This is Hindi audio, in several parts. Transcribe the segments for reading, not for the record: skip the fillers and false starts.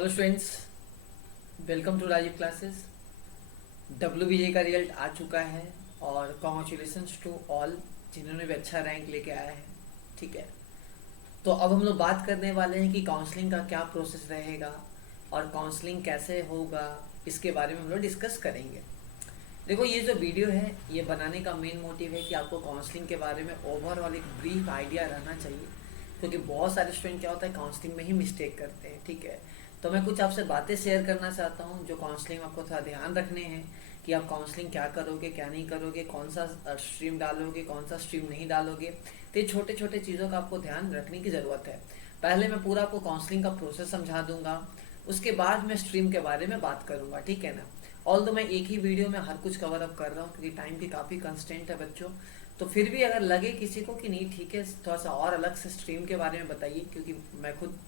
Hello students, welcome to Rajeev classes. WBJ का रिजल्ट आ चुका है और कॉन्ग्रेचुलेशंस टू ऑल जिन्होंने भी अच्छा रैंक लेके आया है। ठीक है, तो अब हम लोग बात करने वाले हैं कि काउंसलिंग का क्या प्रोसेस रहेगा और काउंसलिंग कैसे होगा, इसके बारे में हम लोग डिस्कस करेंगे। देखो, ये जो वीडियो है ये बनाने का मेन मोटिव है कि आपको काउंसलिंग के बारे में ओवरऑल एक ब्रीफ आइडिया रहना चाहिए, क्योंकि बहुत सारे स्टूडेंट क्या होता है काउंसलिंग में ही मिस्टेक करते हैं। ठीक है, तो मैं कुछ आपसे बातें शेयर करना चाहता हूँ जो काउंसलिंग में आपको थोड़ा ध्यान रखने हैं कि आप काउंसलिंग क्या करोगे, क्या नहीं करोगे, कौन सा स्ट्रीम डालोगे, कौन सा स्ट्रीम नहीं डालोगे। तो ये छोटे छोटे चीज़ों का आपको ध्यान रखने की ज़रूरत है। पहले मैं पूरा आपको काउंसलिंग का प्रोसेस समझा दूंगा, उसके बाद मैं स्ट्रीम के बारे में बात करूंगा। ठीक है ना। ऑल तो मैं एक ही वीडियो में हर कुछ कवर अप कर रहा हूँ क्योंकि टाइम की काफ़ी कंस्टेंट है बच्चों। तो फिर भी अगर लगे किसी को कि नहीं ठीक है थोड़ा सा और अलग से स्ट्रीम के बारे में बताइए, क्योंकि मैं खुद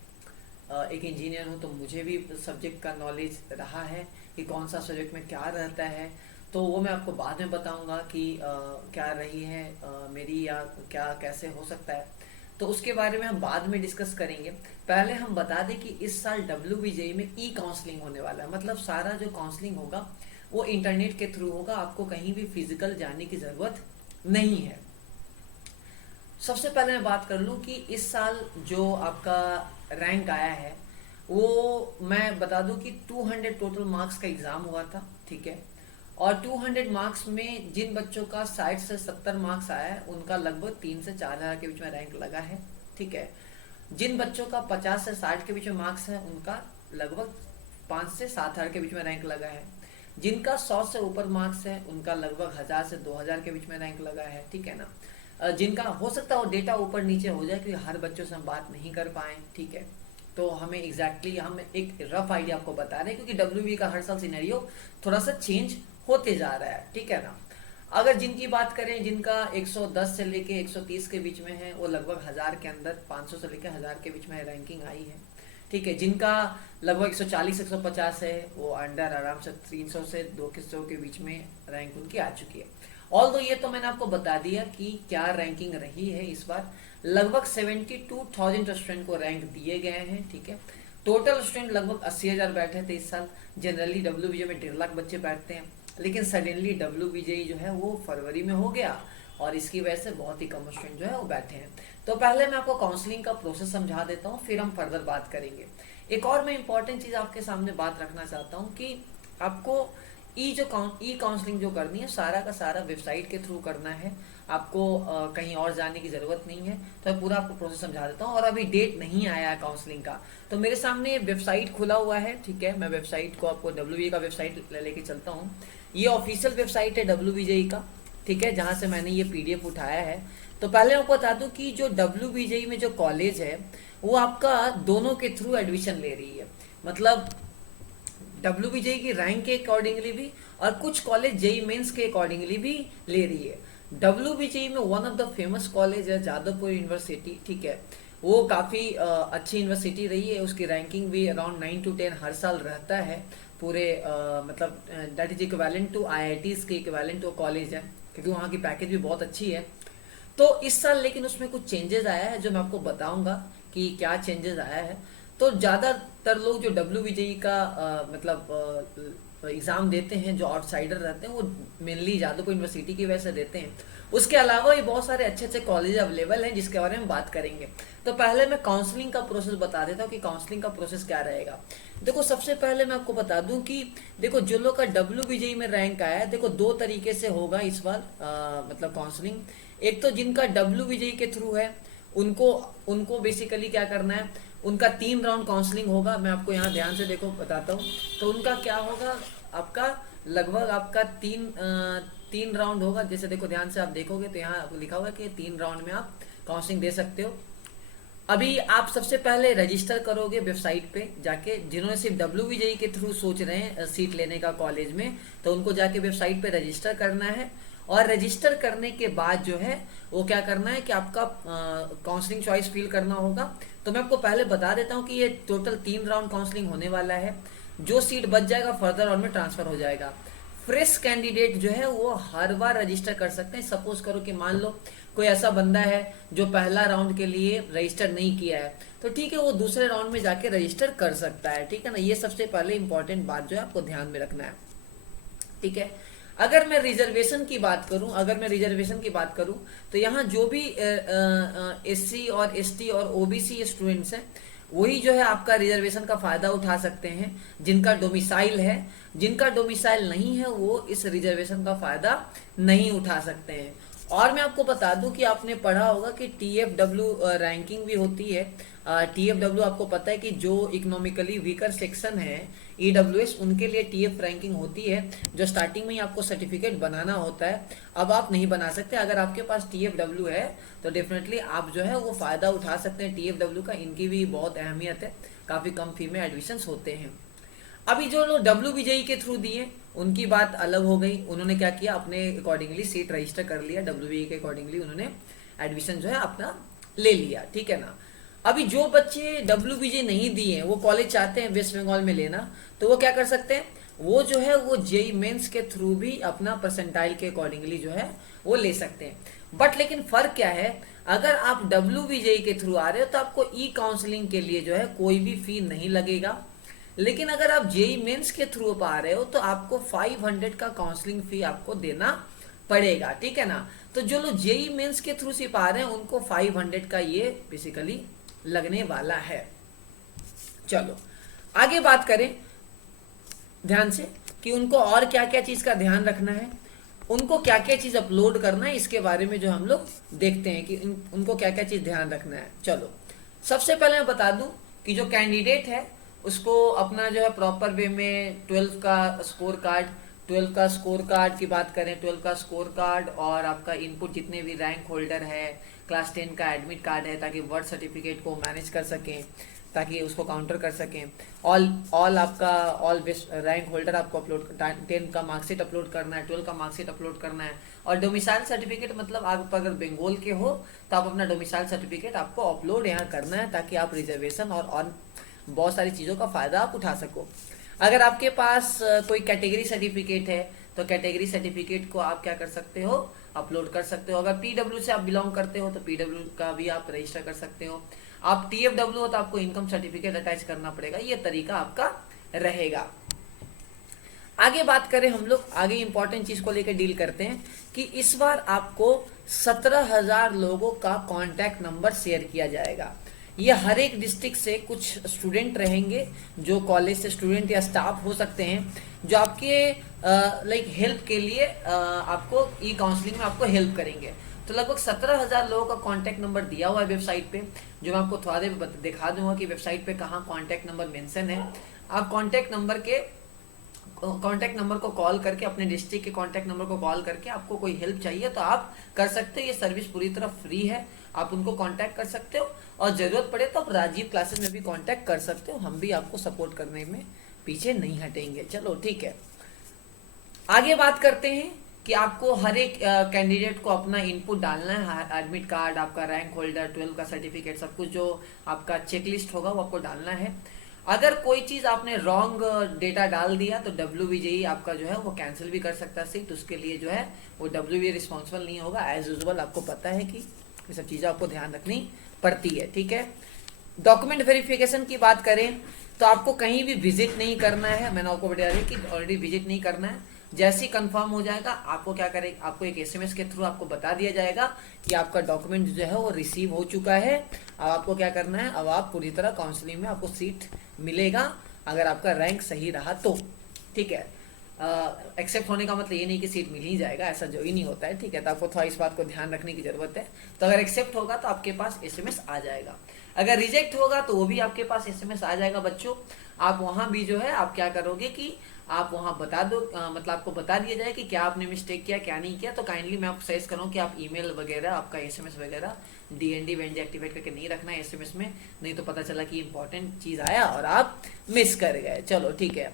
एक इंजीनियर हूँ तो मुझे भी सब्जेक्ट का नॉलेज रहा है कि कौन सा सब्जेक्ट में क्या रहता है। तो वो मैं आपको बाद में बताऊंगा कि क्या रही है मेरी, या क्या कैसे हो सकता है। तो उसके बारे में हम बाद में डिस्कस करेंगे। पहले हम बता दें कि इस साल WBJ में ई काउंसलिंग होने वाला है, मतलब सारा जो काउंसलिंग होगा वो इंटरनेट के थ्रू होगा, आपको कहीं भी फिजिकल जाने की ज़रूरत नहीं है। सबसे पहले मैं बात कर लूँ कि इस साल जो आपका रैंक आया है वो मैं बता दूं कि 200 टोटल मार्क्स का एग्ज़ाम हुआ था। ठीक है, और 200 मार्क्स में जिन बच्चों का 60 से 70 मार्क्स आया है उनका लगभग 3 से 4 हज़ार के बीच में रैंक लगा है। ठीक है, जिन बच्चों का 50 से 60 के बीच में मार्क्स है उनका लगभग 5 से 7 हज़ार के बीच में रैंक लगा है। जिनका 100 से ऊपर मार्क्स है उनका लगभग 1000 से 2000 के बीच में रैंक लगा है। ठीक है ना। जिनका हो सकता है वो डेटा ऊपर नीचे हो जाए क्योंकि हर बच्चों से हम बात नहीं कर पाए। ठीक है, तो हमें एग्जैक्टली हम एक रफ आइडिया आपको बता रहे हैं क्योंकि WB का हर साल सिनेरियो थोड़ा सा चेंज होते जा रहा है। ठीक है ना। अगर जिनकी बात करें जिनका 110 से लेके 130 के बीच में है वो लगभग 1000 के अंदर, 500 से लेके 1000 के बीच में रैंकिंग आई है। ठीक है, जिनका लगभग 140 150 है वो अंडर आराम से 300 से 200 के बीच में रैंक उनकी आ चुकी है। ऑल ये तो मैंने आपको बता दिया कि क्या रैंकिंग रही है इस बार। लगभग 72,000 स्टूडेंट को रैंक दिए गए हैं। ठीक है, टोटल स्टूडेंट लगभग 80,000 बैठे थे इस साल। जनरली WBJ में 1.5 लाख बच्चे बैठते हैं, लेकिन सडनली WBJ जो है वो फरवरी में हो गया और इसकी वजह से बहुत ही कम स्टूडेंट जो है वो बैठे हैं। तो पहले मैं आपको काउंसलिंग का प्रोसेस समझा देता हूँ, फिर हम फर्दर बात करेंगे। एक और मैं इंपॉर्टेंट चीज़ आपके सामने बात रखना चाहता हूँ कि आपको ई काउंसलिंग जो करनी है सारा का सारा वेबसाइट के थ्रू करना है। आपको कहीं और जाने की ज़रूरत नहीं है। तो मैं पूरा आपको प्रोसेस समझा देता हूँ। और अभी डेट नहीं आया है काउंसलिंग का, तो मेरे सामने वेबसाइट खुला हुआ है। ठीक है, मैं वेबसाइट को आपको WBJ का वेबसाइट लेके चलता हूँ। ये ऑफिशियल वेबसाइट है WBJ का। ठीक है, जहाँ से मैंने ये PDF उठाया है। तो पहले आपको बता दूं कि जो WBJ में जो कॉलेज है वो आपका दोनों के थ्रू एडमिशन ले रही है, मतलब WBJ की रैंक के अकॉर्डिंगली भी और कुछ कॉलेज जेई मेंस के अकॉर्डिंगली भी ले रही है। WBJ में one of the famous college है जादवपुर यूनिवर्सिटी। ठीक है, वो काफ़ी अच्छी यूनिवर्सिटी रही है, उसकी रैंकिंग भी अराउंड 9 to 10 हर साल रहता है पूरे मतलब that is equivalent to IITs के इक्वेलेंट वो कॉलेज है, क्योंकि वहाँ की पैकेज भी बहुत अच्छी है। तो इस साल लेकिन उसमें कुछ चेंजेस आया है जो मैं आपको बताऊंगा कि क्या चेंजेस आया है। तो ज़्यादातर लोग जो WBJ का मतलब एग्ज़ाम देते हैं, जो आउटसाइडर रहते हैं, वो मेनली जादवपुर यूनिवर्सिटी की वजह से देते हैं। उसके अलावा भी बहुत सारे अच्छे अच्छे कॉलेज अवेलेबल हैं जिसके बारे में बात करेंगे। तो पहले मैं काउंसलिंग का प्रोसेस बता देता हूँ कि काउंसलिंग का प्रोसेस क्या रहेगा। देखो, सबसे पहले मैं आपको बता दूं कि देखो जो लोग का WBJ में रैंक आया है, देखो 2 तरीके से होगा इस बार मतलब काउंसलिंग। एक तो जिनका WBJ के थ्रू है उनको उनको बेसिकली क्या करना है, उनका 3 राउंड काउंसलिंग होगा। मैं आपको यहाँ ध्यान से देखो बताता हूँ। तो उनका क्या होगा, आपका लगभग आपका 3 राउंड होगा। जैसे देखो ध्यान से आप देखोगे तो यहाँ लिखा हुआ है कि 3 राउंड में आप काउंसलिंग दे सकते हो। अभी आप सबसे पहले रजिस्टर करोगे वेबसाइट पे जाके, जिन्होंने सिर्फ WBJ के थ्रू सोच रहे हैं सीट लेने का कॉलेज में, तो उनको जाके वेबसाइट पे रजिस्टर करना है। और रजिस्टर करने के बाद जो है वो क्या करना है कि आपका काउंसलिंग चॉइस फिल करना होगा। तो मैं आपको पहले बता देता हूँ कि ये टोटल 3 राउंड काउंसलिंग होने वाला है। जो सीट बच जाएगा फर्दर राउंड में ट्रांसफर हो जाएगा। फ्रेश कैंडिडेट जो है वो हर बार रजिस्टर कर सकते हैं। सपोज करो कि मान लो कोई ऐसा बंदा है जो पहला राउंड के लिए रजिस्टर नहीं किया है, तो ठीक है, वो दूसरे राउंड में जाके रजिस्टर कर सकता है, ठीक है ना। ये सबसे पहले इंपॉर्टेंट बात जो है आपको ध्यान में रखना है, ठीक है। अगर मैं रिजर्वेशन की बात करूं, तो यहाँ जो भी एससी और एसटी और ओबीसी स्टूडेंट्स हैं, वही जो है आपका रिजर्वेशन का फायदा उठा सकते हैं, जिनका डोमिसाइल है। जिनका डोमिसाइल नहीं है वो इस रिजर्वेशन का फायदा नहीं उठा सकते हैं। और मैं आपको बता दूं कि आपने पढ़ा होगा कि टीएफडब्ल्यू रैंकिंग भी होती है। टीएफडब्ल्यू आपको पता है कि जो इकोनॉमिकली वीकर सेक्शन है, ईडब्ल्यूएस, उनके लिए टीएफ रैंकिंग होती है, जो स्टार्टिंग में ही आपको सर्टिफिकेट बनाना होता है। अब आप नहीं बना सकते, अगर आपके पास टीएफडब्ल्यू है तो डेफिनेटली आप जो है वो फायदा उठा सकते हैं टीएफडब्ल्यू का। इनकी भी बहुत अहमियत है, काफी कम फी में एडमिशन होते हैं। अभी जो लोग डब्ल्यूबीजेई के थ्रू दिए उनकी बात अलग हो गई। उन्होंने क्या किया, अपने अकॉर्डिंगली सीट रजिस्टर कर लिया, डब्ल्यूबीजेई के अकॉर्डिंगली उन्होंने एडमिशन जो है अपना ले लिया, ठीक है ना। अभी जो बच्चे डब्ल्यूबीजेई नहीं दिए हैं, वो कॉलेज चाहते हैं वेस्ट बंगाल में लेना, तो वो क्या कर सकते हैं, वो जो है वो जेई मेंस के थ्रू भी अपना परसेंटाइल के अकॉर्डिंगली जो है वो ले सकते हैं। बट लेकिन फर्क क्या है, अगर आप डब्ल्यूबीजेई के थ्रू आ रहे हो तो आपको ई काउंसलिंग के लिए जो है कोई भी फी नहीं लगेगा। लेकिन अगर आप जेई मेंस के थ्रू आ रहे हो तो आपको 500 का काउंसलिंग फी आपको देना पड़ेगा, ठीक है ना। तो जो लोग जेई मेंस के थ्रू सिर्फ आ रहे हैं उनको 500 का ये बेसिकली लगने वाला है। चलो आगे बात करें ध्यान से कि उनको और क्या क्या चीज का ध्यान रखना है, उनको क्या क्या चीज अपलोड करना है, इसके बारे में जो हम लोग देखते हैं कि उनको क्या क्या चीज ध्यान रखना है। चलो सबसे पहले मैं बता दूं कि जो कैंडिडेट है उसको अपना जो है प्रॉपर वे में 12 का स्कोर कार्ड, 12 का स्कोर कार्ड की बात करें, 12 का स्कोर कार्ड और आपका इनपुट जितने भी रैंक होल्डर है, क्लास 10 का एडमिट कार्ड है, ताकि वर्ड सर्टिफिकेट को मैनेज कर सकें, ताकि उसको काउंटर कर सकें। ऑल आपका ऑल रैंक होल्डर आपको अपलोड, 10 का मार्कशीट अपलोड करना है, 12 का मार्कशीट अपलोड करना है। और डोमिसाइल सर्टिफिकेट मतलब आप अगर बंगाल के हो तो आप अपना डोमिसाइल सर्टिफिकेट आपको अपलोड यहाँ करना है, ताकि आप रिजर्वेशन और बहुत सारी चीज़ों का फायदा आप उठा सको। अगर आपके पास कोई कैटेगरी सर्टिफिकेट है तो कैटेगरी सर्टिफिकेट को आप क्या कर सकते हो, अपलोड कर सकते हो। अगर पीडब्ल्यू से आप बिलोंग करते हो तो पीडब्ल्यू का भी आप रजिस्टर कर सकते हो। आप टीएफडब्ल्यू हो तो आपको इनकम सर्टिफिकेट अटैच करना पड़ेगा। ये तरीका आपका रहेगा। आगे बात करें हम लोग, आगे इंपॉर्टेंट चीज को लेकर डील करते हैं कि इस बार आपको 17,000 लोगों का कॉन्टैक्ट नंबर शेयर किया जाएगा। ये हर एक डिस्ट्रिक्ट से कुछ स्टूडेंट रहेंगे, जो कॉलेज से स्टूडेंट या स्टाफ हो सकते हैं, जो आपके लाइक हेल्प के लिए आपको ई काउंसलिंग में आपको हेल्प करेंगे। तो लगभग 17,000 लोगों का कांटेक्ट नंबर दिया हुआ है वेबसाइट पे, जो मैं आपको थोड़ा देर दिखा दूंगा कि वेबसाइट पे कहाँ कांटेक्ट नंबर मेंशन है। आप कांटेक्ट नंबर को कॉल करके, अपने डिस्ट्रिक्ट के कांटेक्ट नंबर को कॉल करके आपको कोई हेल्प चाहिए तो आप कर सकते हो। ये सर्विस पूरी तरह फ्री है, आप उनको कांटेक्ट कर सकते हो और जरूरत पड़े तो आप राजीव क्लासेस में भी कांटेक्ट कर सकते हो। हम भी आपको सपोर्ट करने में पीछे नहीं हटेंगे। चलो ठीक है, आगे बात करते हैं कि आपको हर एक कैंडिडेट को अपना इनपुट डालना है। एडमिट कार्ड, आपका रैंक होल्डर, 12 का सर्टिफिकेट, सब कुछ जो आपका चेकलिस्ट होगा वो आपको डालना है। अगर कोई चीज आपने रॉन्ग डेटा डाल दिया तो डब्ल्यूबीजेई आपका जो है वो कैंसिल भी कर सकता है सीट। उसके लिए जो है वो डब्ल्यूबीजेई रिस्पॉन्सिबल नहीं होगा। एज यूजुअल आपको पता है कि ये सब चीजें आपको ध्यान रखनी पड़ती है, ठीक है। डॉक्यूमेंट वेरिफिकेशन की बात करें तो आपको कहीं भी विजिट नहीं करना है। मैंने आपको बता दिया कि ऑलरेडी विजिट नहीं करना है। जैसे ही कंफर्म हो जाएगा आपको क्या करें, आपको एक एसएमएस के थ्रू आपको बता दिया जाएगा कि आपका डॉक्यूमेंट जो है वो रिसीव हो चुका है। अब आपको क्या करना है, अब आप पूरी तरह काउंसलिंग में आपको सीट मिलेगा अगर आपका रैंक सही रहा तो, ठीक है। एक्सेप्ट होने का मतलब ये नहीं कि सीट मिल ही जाएगा, ऐसा जो ही नहीं होता है, ठीक है। तो आपको थोड़ा इस बात को ध्यान रखने की जरूरत है। तो अगर एक्सेप्ट होगा तो आपके पास एसएमएस आ जाएगा, अगर रिजेक्ट होगा तो वो भी आपके पास एसएमएस आ जाएगा। बच्चों आप वहां भी जो है आप क्या करोगे कि आप वहां बता दो, मतलब आपको बता दिया जाए कि क्या आपने मिस्टेक किया क्या नहीं किया। तो काइंडली मैं आपको सजेस्ट करूँ कि आप ईमेल वगैरह, आपका एसएमएस वगैरह डीएनडी वेंडी एक्टिवेट करके नहीं रखना है एसएमएस में, नहीं तो पता चला कि इंपॉर्टेंट चीज आया और आप मिस कर गए। चलो ठीक है,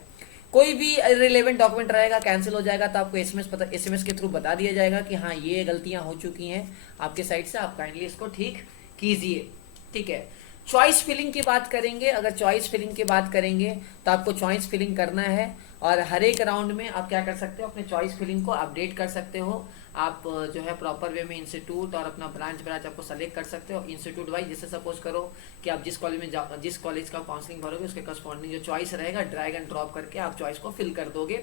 कोई भी रिलेवेंट डॉक्यूमेंट रहेगा कैंसिल हो जाएगा तो आपको एसएमएस के थ्रू बता दिया जाएगा कि हाँ ये गलतियां हो चुकी हैं आपके साइड से, आप काइंडली इसको ठीक कीजिए, ठीक है। चॉइस फिलिंग की बात करेंगे, अगर चॉइस फिलिंग की बात करेंगे तो आपको चॉइस फिलिंग करना है और हर एक राउंड में आप क्या कर सकते हो, अपने चॉइस फिलिंग को अपडेट कर सकते हो। आप जो है प्रॉपर वे में इंस्टीट्यूट और अपना ब्रांच आपको सेलेक्ट कर सकते हो इंस्टीट्यूट वाइज। जैसे सपोज करो कि आप जिस कॉलेज में जिस कॉलेज का काउंसलिंग भरोगे उसके करस्पॉन्डिंग जो चॉइस रहेगा ड्रैग एंड ड्रॉप करके आप चॉइस को फिल कर दोगे।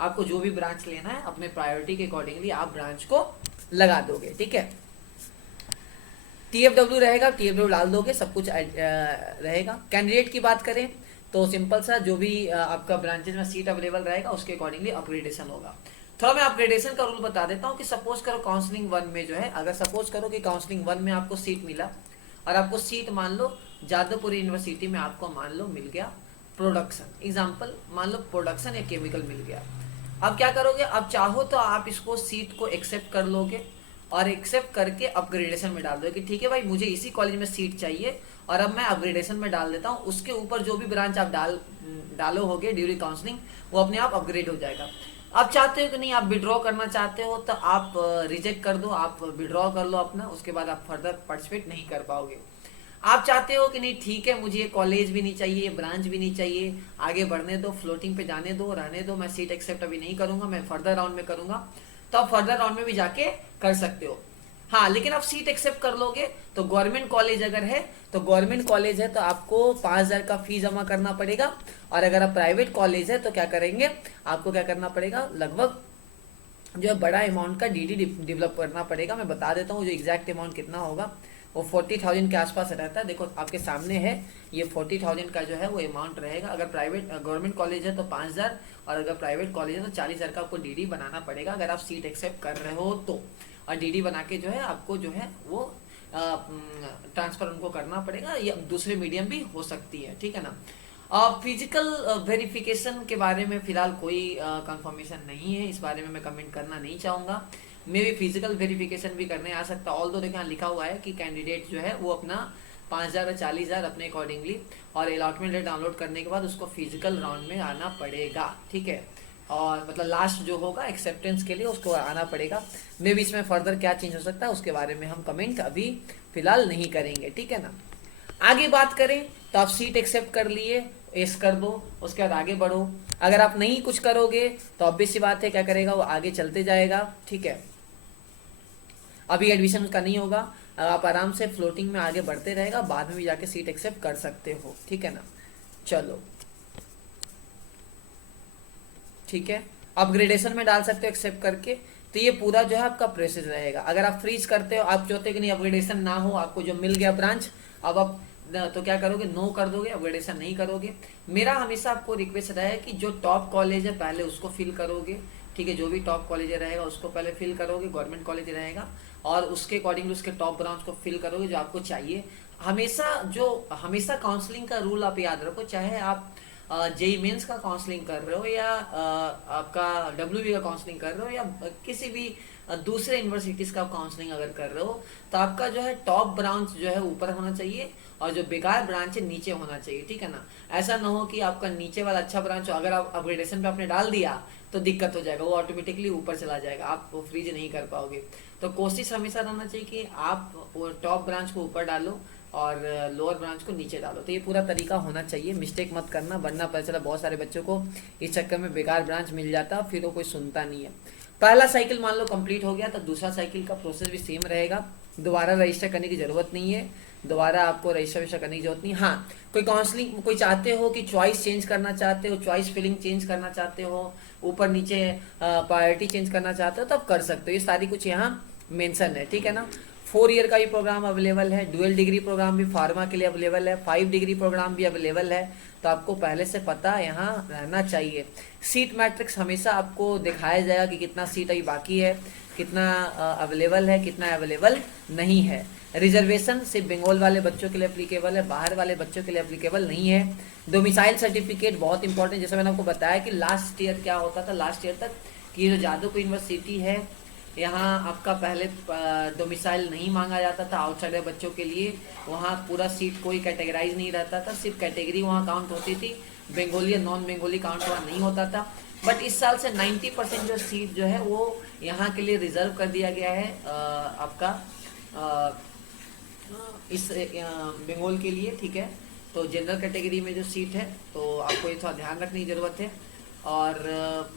आपको जो भी ब्रांच लेना है अपने प्रायोरिटी के अकॉर्डिंगली आप ब्रांच को लगा दोगे, ठीक है। TFW रहेगा, TFW डाल दोगे, सब कुछ रहेगा। कैंडिडेट की बात करें तो सिंपल सा जो भी आपका ब्रांचेज में सीट अवेलेबल रहेगा उसके अकॉर्डिंगली अपग्रेडेशन होगा। थोड़ा मैं अपग्रेडेशन का रूल बता देता हूँ कि सपोज करो काउंसलिंग 1 में जो है, अगर सपोज करो कि काउंसलिंग 1 में आपको सीट मिला और आपको सीट मान लो जादवपुर यूनिवर्सिटी में आपको मान लो मिल गया प्रोडक्शन, एग्जाम्पल मान लो प्रोडक्शन या केमिकल मिल गया। अब क्या करोगे, अब चाहो तो आप इसको सीट को एक्सेप्ट कर लोगे और एक्सेप्ट करके अपग्रेडेशन में डाल दो कि ठीक है भाई मुझे इसी कॉलेज में सीट चाहिए और अब मैं अपग्रेडेशन में डाल देता हूँ। उसके ऊपर जो भी ब्रांच आप डालो होगे ड्यूरिंग काउंसलिंग वो अपने आप अपग्रेड हो जाएगा। आप चाहते हो कि नहीं आप विड्रॉ करना चाहते हो तो आप रिजेक्ट कर दो, आप विड्रॉ कर लो अपना, उसके बाद आप फर्दर पार्टिसिपेट नहीं कर पाओगे। आप चाहते हो कि नहीं ठीक है मुझे ये कॉलेज भी नहीं चाहिए, ब्रांच भी नहीं चाहिए, आगे बढ़ने दो, फ्लोटिंग पे जाने दो, रहने दो, मैं सीट एक्सेप्ट अभी नहीं करूंगा, मैं फर्दर राउंड में करूंगा, तो आप फर्दर राउंड में भी जाके कर सकते हो। हाँ लेकिन आप सीट एक्सेप्ट कर लोगे तो गवर्नमेंट कॉलेज अगर है तो गवर्नमेंट कॉलेज है तो आपको 5,000 का फी जमा करना पड़ेगा। और अगर आप प्राइवेट कॉलेज है तो क्या करेंगे, आपको क्या करना पड़ेगा, लगभग जो है बड़ा अमाउंट का DD डेवलप करना पड़ेगा। मैं बता देता हूँ जो एग्जैक्ट अमाउंट कितना होगा, वो 40,000 के आसपास रहता है। देखो आपके सामने है, ये 40,000 का जो है वो अमाउंट रहेगा। अगर प्राइवेट गवर्नमेंट कॉलेज है तो 5,000 और अगर प्राइवेट कॉलेज है तो 40,000 का आपको DD बनाना पड़ेगा अगर आप सीट एक्सेप्ट कर रहे हो तो। और DD बना के जो है आपको जो है वो ट्रांसफर उनको करना पड़ेगा, या दूसरे मीडियम भी हो सकती है, ठीक है ना। फिजिकल वेरिफिकेशन के बारे में फिलहाल कोई कंफर्मेशन नहीं है, इस बारे में मैं कमेंट करना नहीं चाहूँगा। मे भी फिजिकल वेरिफिकेशन भी करने आ सकता है, ऑल दो देखिए यहाँ लिखा हुआ है कि कैंडिडेट जो है वो अपना 5,000 या 40,000 अपने अकॉर्डिंगली और अलॉटमेंट लेटर डाउनलोड करने के बाद उसको फिजिकल राउंड में आना पड़ेगा, ठीक है। और मतलब लास्ट जो होगा एक्सेप्टेंस के लिए उसको आना पड़ेगा। मे भी इसमें फर्दर क्या चेंज हो सकता है उसके बारे में हम कमेंट अभी फिलहाल नहीं करेंगे, ठीक है ना। आगे बात करें तो आप सीट एक्सेप्ट कर लिए, एस कर दो, उसके बाद आगे बढ़ो। अगर आप नहीं कुछ करोगे तो ऑब्वियस सी बात है क्या करेगा वो आगे चलते जाएगा, ठीक है। अभी एडमिशन का नहीं होगा, आप आराम से फ्लोटिंग में आगे बढ़ते रहेगा, बाद में भी जाके सीट एक्सेप्ट कर सकते हो, ठीक है ना। चलो ठीक है, अपग्रेडेशन में डाल सकते हो एक्सेप्ट करके। तो ये पूरा जो है आपका प्रोसेस रहेगा। अगर आप फ्रीज करते हो, आप चाहते हो कि नहीं अपग्रेडेशन ना हो, आपको जो मिल गया ब्रांच अब आप तो क्या करोगे, नो कर दोगे, अपग्रेडेशन नहीं करोगे। मेरा हमेशा आपको रिक्वेस्ट रहा है कि जो टॉप कॉलेज है पहले उसको फिल करोगे, ठीक है। जो भी टॉप कॉलेज रहेगा उसको पहले फिल करोगे, गवर्नमेंट कॉलेज रहेगा, और उसके अकॉर्डिंग उसके टॉप ब्रांच को फिल करोगे जो आपको चाहिए। हमेशा काउंसलिंग का रूल आप याद रखो, चाहे आप जेई मेंस का काउंसलिंग कर रहे हो या आपका WB का काउंसलिंग कर रहे हो या किसी भी दूसरे यूनिवर्सिटीज का काउंसलिंग अगर कर रहे हो, तो आपका जो है टॉप ब्रांच जो है ऊपर होना चाहिए और जो बेकार ब्रांच है नीचे होना चाहिए, ठीक है ना। ऐसा ना हो कि आपका नीचे वाला अच्छा ब्रांच हो, अगर आप अपग्रेडेशन पे आपने डाल दिया तो दिक्कत हो जाएगा, वो ऑटोमेटिकली ऊपर चला जाएगा, आप वो फ्रीज नहीं कर पाओगे। तो कोशिश हमेशा रहना चाहिए कि आप वो टॉप ब्रांच को ऊपर डालो और लोअर ब्रांच को नीचे डालो। तो ये पूरा तरीका होना चाहिए, मिस्टेक मत करना, वरना पता चला बहुत सारे बच्चों को इस चक्कर में बेकार ब्रांच मिल जाता है, फिर वो कोई सुनता नहीं है। पहला साइकिल मान लो कंप्लीट हो गया तो दूसरा साइकिल का प्रोसेस भी सेम रहेगा, दोबारा रजिस्टर करने की जरूरत नहीं है, दोबारा आपको रजिस्टर करने की जरूरत नहीं। हाँ कोई काउंसलिंग कोई चाहते हो कि चॉइस चेंज करना चाहते हो, चॉइस फिलिंग चेंज करना चाहते हो, ऊपर नीचे प्रायोरिटी चेंज करना चाहते हो, तब कर सकते हो। ये सारी कुछ यहाँ मेंशन है, ठीक है ना। 4 ईयर का भी प्रोग्राम अवेलेबल है, डुअल डिग्री प्रोग्राम भी फार्मा के लिए अवेलेबल है, 5 डिग्री प्रोग्राम भी अवेलेबल है। तो आपको पहले से पता यहाँ रहना चाहिए। सीट मैट्रिक्स हमेशा आपको दिखाया जाएगा कि कितना सीट अभी बाकी है, कितना अवेलेबल है, कितना अवेलेबल नहीं है। रिजर्वेशन सिर्फ बंगाल वाले बच्चों के लिए एप्लीकेबल है, बाहर वाले बच्चों के लिए एप्लीकेबल नहीं है। डोमिसाइल सर्टिफिकेट बहुत इंपॉर्टेंट, जैसे मैंने आपको बताया कि लास्ट ईयर क्या होता था, लास्ट ईयर तक कि जो जादवपुर यूनिवर्सिटी है यहाँ आपका पहले डोमिसाइल नहीं मांगा जाता था आउटसाइडर बच्चों के लिए, वहाँ पूरा सीट कोई कैटेगराइज नहीं रहता था, सिर्फ कैटेगरी वहाँ काउंट होती थी, बंगाली या नॉन बंगाली काउंट वहाँ नहीं होता था। बट इस साल से 90% जो सीट जो है वो यहाँ के लिए रिजर्व कर दिया गया है आपका इस बंगाल के लिए, ठीक है। तो जनरल कैटेगरी में जो सीट है तो आपको ये थोड़ा ध्यान रखने की ज़रूरत है। और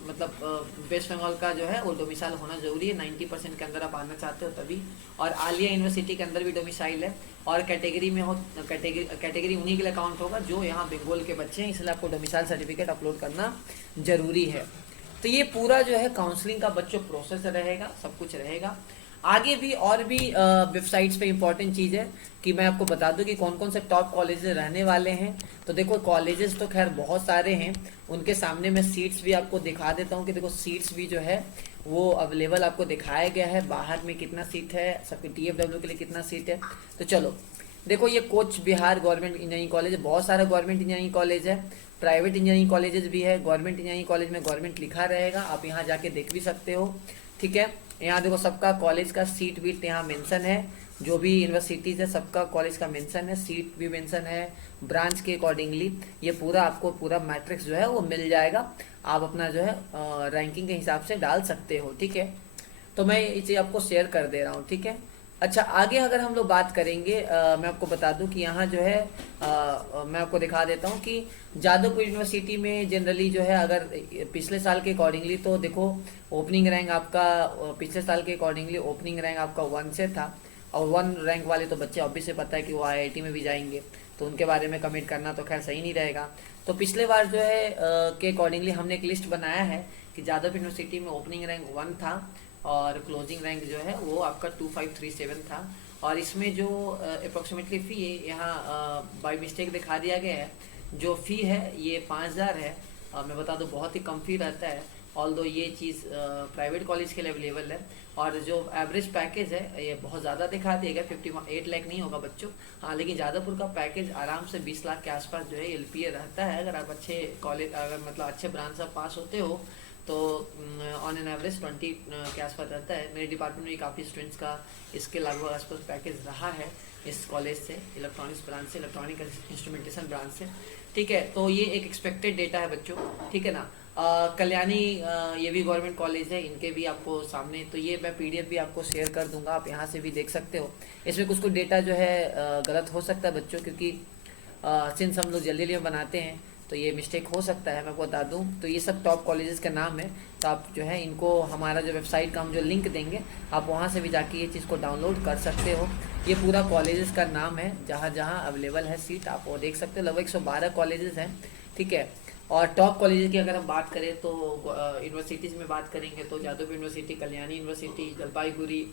मतलब वेस्ट बंगाल का जो है वो डोमिसाइल होना जरूरी है, 90% के अंदर आप आना चाहते हो तभी। और आलिया यूनिवर्सिटी के अंदर भी डोमिसाइल है, और कैटेगरी में हो, कैटेगरी उन्हीं के लिए काउंट होगा जो यहाँ बंगाल के बच्चे हैं, इसलिए आपको डोमिसाइल सर्टिफिकेट अपलोड करना जरूरी है। तो ये पूरा जो है काउंसलिंग का बच्चों प्रोसेस रहेगा, सब कुछ रहेगा। आगे भी और भी वेबसाइट्स पे इंपॉर्टेंट चीज़ है कि मैं आपको बता दूं कि कौन कौन से टॉप कॉलेजेस रहने वाले हैं। तो देखो कॉलेजेस तो खैर बहुत सारे हैं, उनके सामने मैं सीट्स भी आपको दिखा देता हूँ कि देखो सीट्स भी जो है वो अवेलेबल आपको दिखाया गया है, बाहर में कितना सीट है, सबके TFW के लिए कितना सीट है। तो चलो देखो, ये coach Bihar government engineering college, बहुत सारा गवर्नमेंट इंजीनियरिंग कॉलेज है, प्राइवेट इंजीनियरिंग कॉलेजेस भी है। गवर्नमेंट इंजीनियरिंग कॉलेज में गवर्नमेंट लिखा रहेगा, आप यहाँ जाके देख भी सकते हो, ठीक है। यहाँ देखो सबका कॉलेज का सीट बीट यहाँ मेंशन है, जो भी यूनिवर्सिटीज़ है सबका कॉलेज का मेंशन है, सीट भी मेंशन है, ब्रांच के अकॉर्डिंगली ये पूरा आपको पूरा मैट्रिक्स जो है वो मिल जाएगा। आप अपना जो है रैंकिंग के हिसाब से डाल सकते हो, ठीक है। तो मैं इसे आपको शेयर कर दे रहा हूँ, ठीक है। अच्छा, आगे अगर हम लोग बात करेंगे, मैं आपको बता दूं कि यहाँ जो है मैं आपको दिखा देता हूँ कि जादवपुर यूनिवर्सिटी में जनरली जो है अगर पिछले साल के अकॉर्डिंगली तो देखो ओपनिंग रैंक आपका पिछले साल के अकॉर्डिंगली ओपनिंग रैंक आपका 1 से था, और 1 रैंक वाले तो बच्चे ऑब्वियस से पता है कि वो IIT में भी जाएंगे, तो उनके बारे में कमेंट करना तो खैर सही नहीं रहेगा। तो पिछले बार जो है के अकॉर्डिंगली हमने एक लिस्ट बनाया है कि जादवपुर यूनिवर्सिटी में ओपनिंग रैंक 1 था और क्लोजिंग रैंक जो है वो आपका 2537 था। और इसमें जो अप्रोक्सीमेटली फ़ी है यहाँ बाई मिस्टेक दिखा दिया गया है, जो फ़ी है ये 5000 है। मैं बता दूँ बहुत ही कम फी रहता है, ऑल दो ये चीज़ प्राइवेट कॉलेज के लिए अवेलेबल है। और जो एवरेज पैकेज है ये बहुत ज़्यादा दिखा दिया गया, 58 लाख नहीं होगा बच्चों, हाँ, लेकिन जादवपुर का पैकेज आराम से 20 लाख के आसपास जो है LPA रहता है। अगर आप अच्छे कॉलेज अगर मतलब अच्छे ब्रांच से पास होते हो तो ऑन एन एवरेज 20 के आसपास रहता है। मेरे डिपार्टमेंट में काफ़ी स्टूडेंट्स का इसके लगभग आसपास पैकेज रहा है इस कॉलेज से, इलेक्ट्रॉनिक्स ब्रांच से, इलेक्ट्रॉनिक इंस्ट्रूमेंटेशन ब्रांच से, ठीक है। तो ये एक एक्सपेक्टेड डेटा है बच्चों, ठीक है ना। कल्याणी ये भी गवर्नमेंट कॉलेज है, इनके भी आपको सामने, तो ये मैं PDF भी आपको शेयर कर दूंगा, आप यहाँ से भी देख सकते हो। इसमें कुछ डेटा जो है गलत हो सकता है बच्चों, क्योंकि सिंस हम लोग जल्दी जल्दी में बनाते हैं तो ये मिस्टेक हो सकता है, मैं आपको बता दूं। तो ये सब टॉप कॉलेजेस का नाम है, तो आप जो है इनको हमारा जो वेबसाइट का हम जो लिंक देंगे आप वहाँ से भी जाके ये चीज़ को डाउनलोड कर सकते हो। ये पूरा कॉलेजेस का नाम है, जहाँ जहाँ अवेलेबल है सीट आप वो देख सकते हो, लगभग 112 कॉलेजेस हैं, ठीक है। और टॉप कॉलेज की अगर हम बात करें तो यूनिवर्सिटीज़ में बात करेंगे तो Jadavpur university, Kalyani university, Jalpaiguri,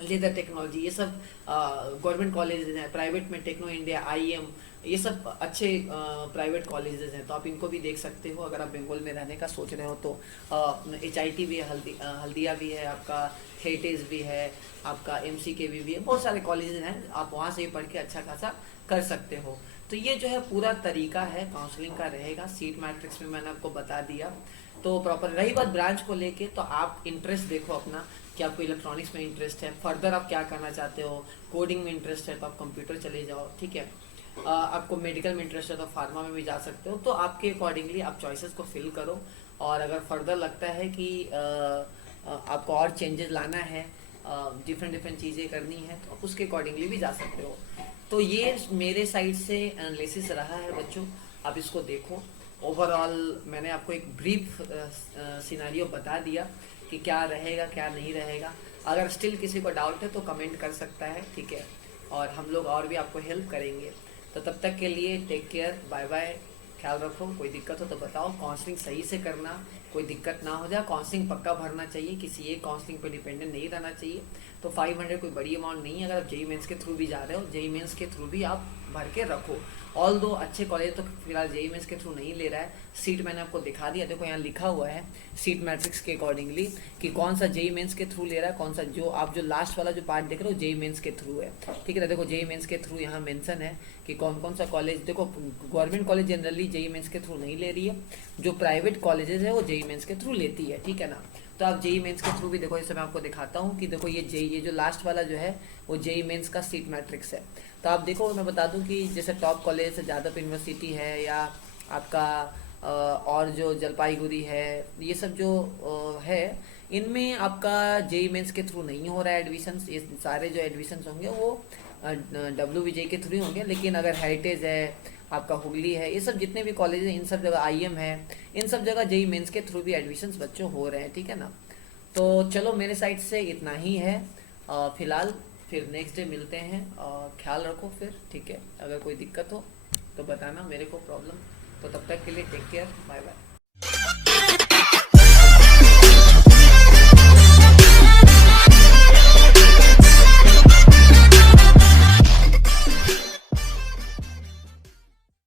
leather technology, ये सब गवर्नमेंट कॉलेजेस हैं। प्राइवेट में टेक्नो इंडिया, IEM, ये सब अच्छे प्राइवेट कॉलेजेस हैं, तो आप इनको भी देख सकते हो अगर आप बंगाल में रहने का सोच रहे हो तो। HIT भी है, हल्दिया भी है आपका, हेरिटेज भी है आपका, MCKV भी है, बहुत सारे कॉलेजेस हैं, आप वहाँ से भी पढ़ के अच्छा खासा कर सकते हो। तो ये जो है पूरा तरीका है काउंसलिंग का रहेगा। सीट मैट्रिक्स में मैंने आपको बता दिया। तो प्रॉपर रही बात ब्रांच को लेके, तो आप इंटरेस्ट देखो अपना कि आपको इलेक्ट्रॉनिक्स में इंटरेस्ट है, फर्दर आप क्या करना चाहते हो, कोडिंग में इंटरेस्ट है तो आप कंप्यूटर चले जाओ, ठीक है। आपको मेडिकल में इंटरेस्ट है तो फार्मा में भी जा सकते हो। तो आपके अकॉर्डिंगली आप चॉइसेस को फिल करो, और अगर फर्दर लगता है कि आपको और चेंजेस लाना है, डिफरेंट चीज़ें करनी है, तो आप उसके अकॉर्डिंगली भी जा सकते हो। तो ये मेरे साइड से एनालिसिस रहा है बच्चों, आप इसको देखो। ओवरऑल मैंने आपको एक ब्रीफ सिनारियो बता दिया कि क्या रहेगा क्या नहीं रहेगा। अगर स्टिल किसी को डाउट है तो कमेंट कर सकता है, ठीक है, और हम लोग और भी आपको हेल्प करेंगे। तो तब तक के लिए टेक केयर, बाय बाय, ख्याल रखो। कोई दिक्कत हो तो बताओ, काउंसलिंग सही से करना, कोई दिक्कत ना हो जाए। काउंसलिंग पक्का भरना चाहिए, किसी एक काउंसलिंग पे डिपेंडेंट नहीं रहना चाहिए। तो 500 कोई बड़ी अमाउंट नहीं है। अगर आप JEE मेंस के थ्रू भी जा रहे हो, JEE मेंस के थ्रू भी आप भर के रखो। ऑल दो अच्छे कॉलेज तो फिलहाल JEE मेंस के थ्रू नहीं ले रहा है। सीट मैंने आपको दिखा दिया, देखो यहाँ लिखा हुआ है सीट मैट्रिक्स के अकॉर्डिंगली कि कौन सा JEE मेंस के थ्रू ले रहा है, कौन सा जो आप जो लास्ट वाला जो पार्ट देख रहे हो JEE मेंस के थ्रू है, ठीक है। देखो JEE मेंस के थ्रू यहाँ मेंशन है कि कौन कौन सा कॉलेज। देखो government college generally JEE mains के थ्रू नहीं ले रही है, जो प्राइवेट कॉलेजेस है वो JEE मेंस के थ्रू लेती है, ठीक है ना। तो आप JEE मेंस के थ्रू भी देखो, इसे मैं आपको दिखाता हूँ कि देखो ये जो लास्ट वाला जो है वो JEE मेंस का सीट मैट्रिक्स है। तो आप देखो, मैं बता दूं कि जैसे टॉप कॉलेज जादव यूनिवर्सिटी है या आपका और जो जलपाईगुड़ी है, ये सब जो है, इनमें आपका JEE मेंस के थ्रू नहीं हो रहा है एडमिशन्स। ये सारे जो एडमिशन्स होंगे वो WBJ के थ्रू होंगे, लेकिन अगर हेरिटेज है, आपका हुगली है, ये सब जितने भी कॉलेज हैं, इन सब जगह IM है, इन सब जगह JEE मेंस के थ्रू भी एडमिशन्स बच्चों हो रहे हैं, ठीक है ना। तो चलो मेरे साइड से इतना ही है फिलहाल। फिर नेक्स्ट डे मिलते हैं, ख्याल रखो फिर, ठीक है। अगर कोई दिक्कत हो तो बताना मेरे को, प्रॉब्लम। तो तब तक के लिए टेक केयर, बाय बाय।